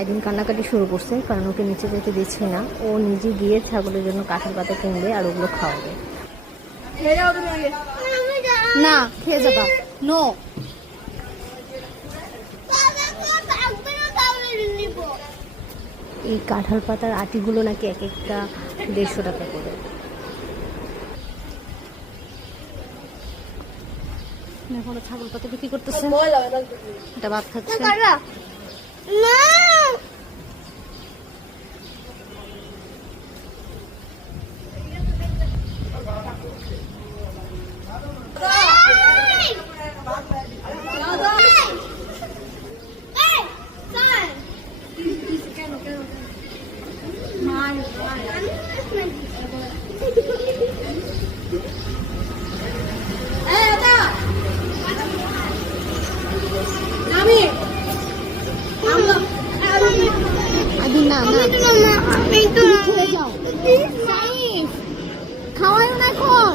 একদিন কান্নাকাটি শুরু করছে, কারণ ওকে নিচে যেতে দিচ্ছি না। ও নিজে গিয়ে ছাগলের জন্য কাঁঠাল পাতা কিনবে আর ওগুলো খাওয়াবে। না, খেয়ে যাবা। নো, এই কাঁঠাল পাতার আটিগুলো নাকি এক একটা 150 টাকা করে। এখন ছাগল পাতা বিক্রি করতেছে, এটা ভাত খাচ্ছে। খাওয়াই না এখন।